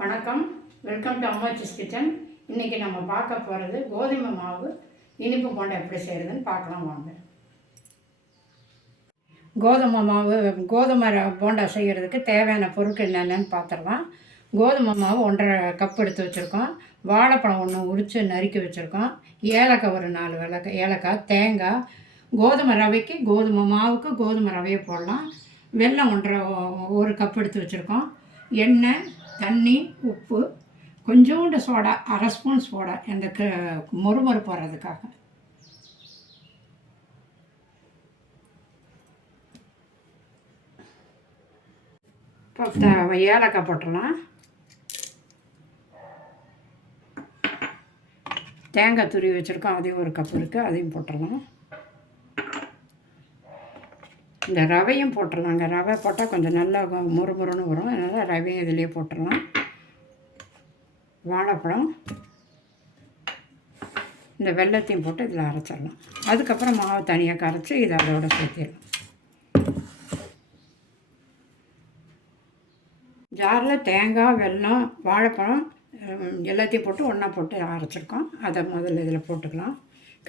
வணக்கம், welcome to Ammachi's kitchen. இன்றைக்கி நம்ம பார்க்க போகிறது கோதுமை மாவு இனிப்பு போண்டா எப்படி செய்கிறதுன்னு பார்க்கலாம் வாங்க. கோதுமை போண்டா செய்கிறதுக்கு தேவையான பொருட்கள் என்னென்னு பார்த்துடலாம். கோதுமை மாவு 1.5 கப் எடுத்து வச்சுருக்கோம். வாழைப்பழம் 1 உரித்து நறுக்கி வச்சுருக்கோம். ஏலக்காய் ஒரு 4 ஏலக்காய், தேங்காய், கோதுமை ரவைக்கு கோதுமை மாவுக்கு கோதுமை ரவையை போடலாம். வெல்லம் 1 கப் எடுத்து வச்சுருக்கோம். எண்ணெய், தண்ணி, உப்பு, கொஞ்சோண்டு சோடா, 1/2 ஸ்பூன் சோடா, அந்த மொறுமொறு போடுறதுக்காக. இப்போ ஏலக்காய் போட்டுடலாம். தேங்காய் துருவி வச்சுருக்கோம், அதையும் 1 கப் இருக்குது, அதையும் போட்டுடலாம். இந்த ரவையும் போட்டுடலாங்க. ரவை போட்டால் கொஞ்சம் நல்லா முறுமுறுன்னு வரும், அதனால் ரவையும் இதிலே போட்டுடலாம். வாழைப்பழம், இந்த வெல்லத்தையும் போட்டு இதில் அரைச்சிடலாம். அதுக்கப்புறம் மாவு தனியாக கரைச்சி இதை அதோட சேர்த்திடலாம். ஜாரில் தேங்காய், வெல்லம், வாழைப்பழம் எல்லாத்தையும் போட்டு ஒன்றா போட்டு அரைச்சிருக்கோம். அதை முதல்ல இதில் போட்டுக்கலாம்.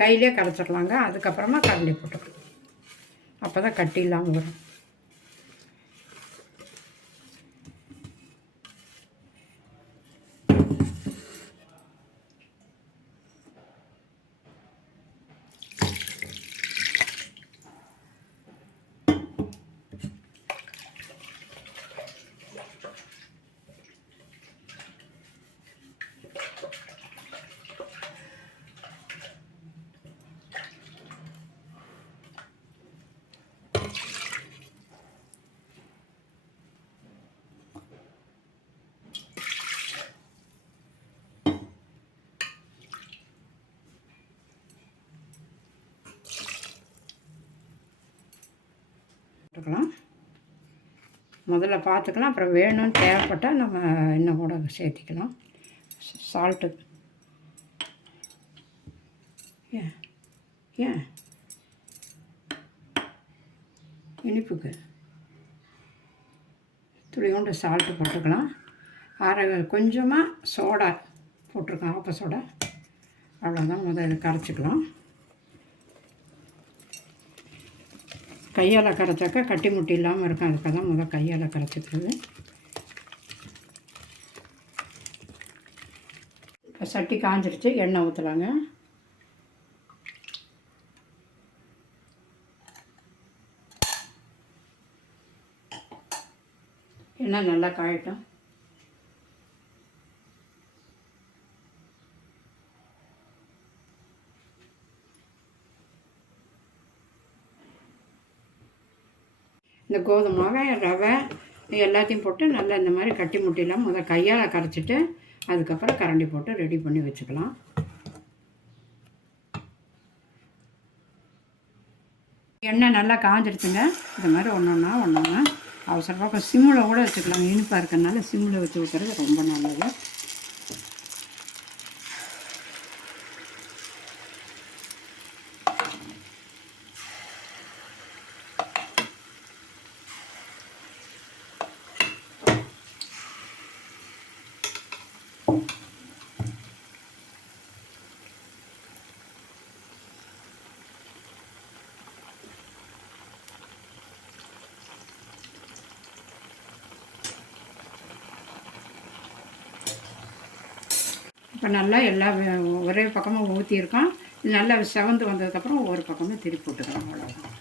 கையிலே கரைச்சிடலாங்க. அதுக்கப்புறமா கரண்டி போட்டுக்கலாம். அப்போ தான் கட்டி இல்லாமல் வரும். போட்டுக்கலாம். முதல்ல பார்த்துக்கலாம், அப்புறம் வேணும்னு தேவைப்பட்டால் நம்ம இன்னும் கூட சேர்த்திக்கலாம். சால்ட்டு ஏன் இனிப்புக்கு துளியோண்டு சால்ட்டு போட்டுக்கலாம். கொஞ்சமாக சோடா போட்டிருக்கோம், ஆப்ப சோடா. அவ்வளோதான். முதல்ல கரைச்சிக்கலாம். கையால் கரைச்சாக்கா கட்டி முட்டி இல்லாமல் இருக்கும், அதுக்காக தான் முதல் கையால் கரைச்சிக்கிறது. இப்போ சட்டி காஞ்சிருச்சு, எண்ணெய் ஊற்றலாங்க. எண்ணெய் நல்லா காயட்டும். இந்த கோதுமை, ரவை எல்லாத்தையும் போட்டு நல்லா இந்த மாதிரி கட்டி முட்டிலாம் முதல் கையால் கரைச்சிட்டு அதுக்கப்புறம் கரண்டி போட்டு ரெடி பண்ணி வச்சுக்கலாம். எண்ணெய் நல்லா காஞ்சிருச்சுங்க. இந்த மாதிரி ஒன்றா அவசரமாக சிம்மில் கூட வச்சுக்கலாம். இனிப்பாக இருக்கிறதுனால சிம்மில் வச்சு வைக்கிறது ரொம்ப நல்லது. இப்போ நல்லா எல்லா ஒரே பக்கமாக ஊற்றியிருக்கோம். நல்லா செவந்து வந்ததுக்கப்புறம் ஒவ்வொரு பக்கமும் திருப்பி போட்டுக்கலாம். அவ்வளோதான்.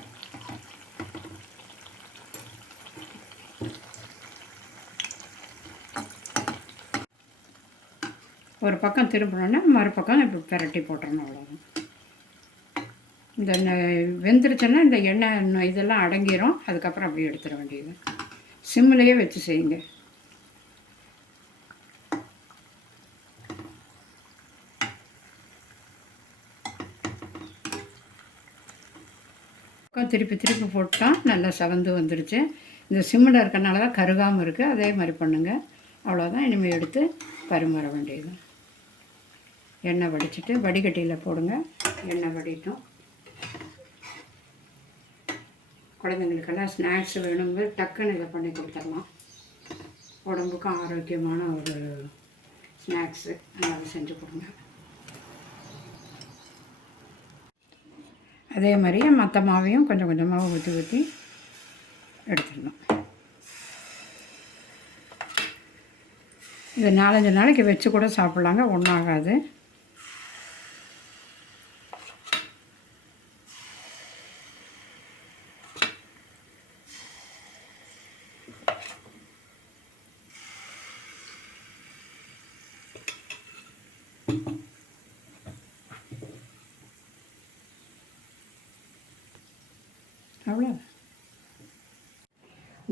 ஒரு பக்கம் திரும்பினோன்னா மறுபக்கம் இப்போ பிரட்டி போட்டுறணும். அவ்வளோதான். இந்த வெந்துருச்சுன்னா இந்த எண்ணெய் இதெல்லாம் அடங்கிடும். அதுக்கப்புறம் அப்படியே எடுத்துட வேண்டியது. சிம்மிலேயே வச்சு செய்யுங்க. திருப்பி திருப்பி போட்டால் நல்லா செவந்து வந்துடுச்சு. இந்த சிம்மில் இருக்கிறனால தான் கருகாமல் இருக்குது. அதே மாதிரி பண்ணுங்கள். அவ்வளோதான். இனிமேல் எடுத்து பரிமாற வேண்டியது. எண்ணெய் வடிச்சிட்டு வடிகட்டியில் போடுங்க. எண்ணெய் வடிட்டும். குழந்தைங்களுக்கெல்லாம் ஸ்நாக்ஸ் வேணும்போது டக்குன்னு இதை பண்ணி கொடுத்துடலாம். உடம்புக்கும் ஆரோக்கியமான ஒரு ஸ்நாக்ஸு. அதை செஞ்சு கொடுங்க. அதே மாதிரியே மற்ற மாவையும் கொஞ்சம் கொஞ்சமாக ஊற்றி ஊற்றி எடுத்துடணும். இது 4-5 நாளைக்கு வச்சு கூட சாப்பிட்லாங்க, ஒன்றாகாது. அவ்வளோ.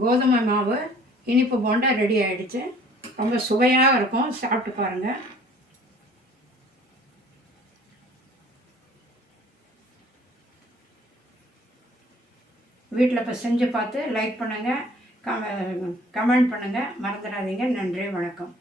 கோதுமை மாவு இனிப்பு போண்டா ரெடி ஆகிடுச்சு. ரொம்ப சுவையாக இருக்கும், சாப்பிட்டு பாருங்கள். வீட்டில் இப்போ செஞ்சு பார்த்து லைக் பண்ணுங்கள், கமெண்ட் பண்ணுங்கள், மறந்துடாதீங்க. நன்றி, வணக்கம்.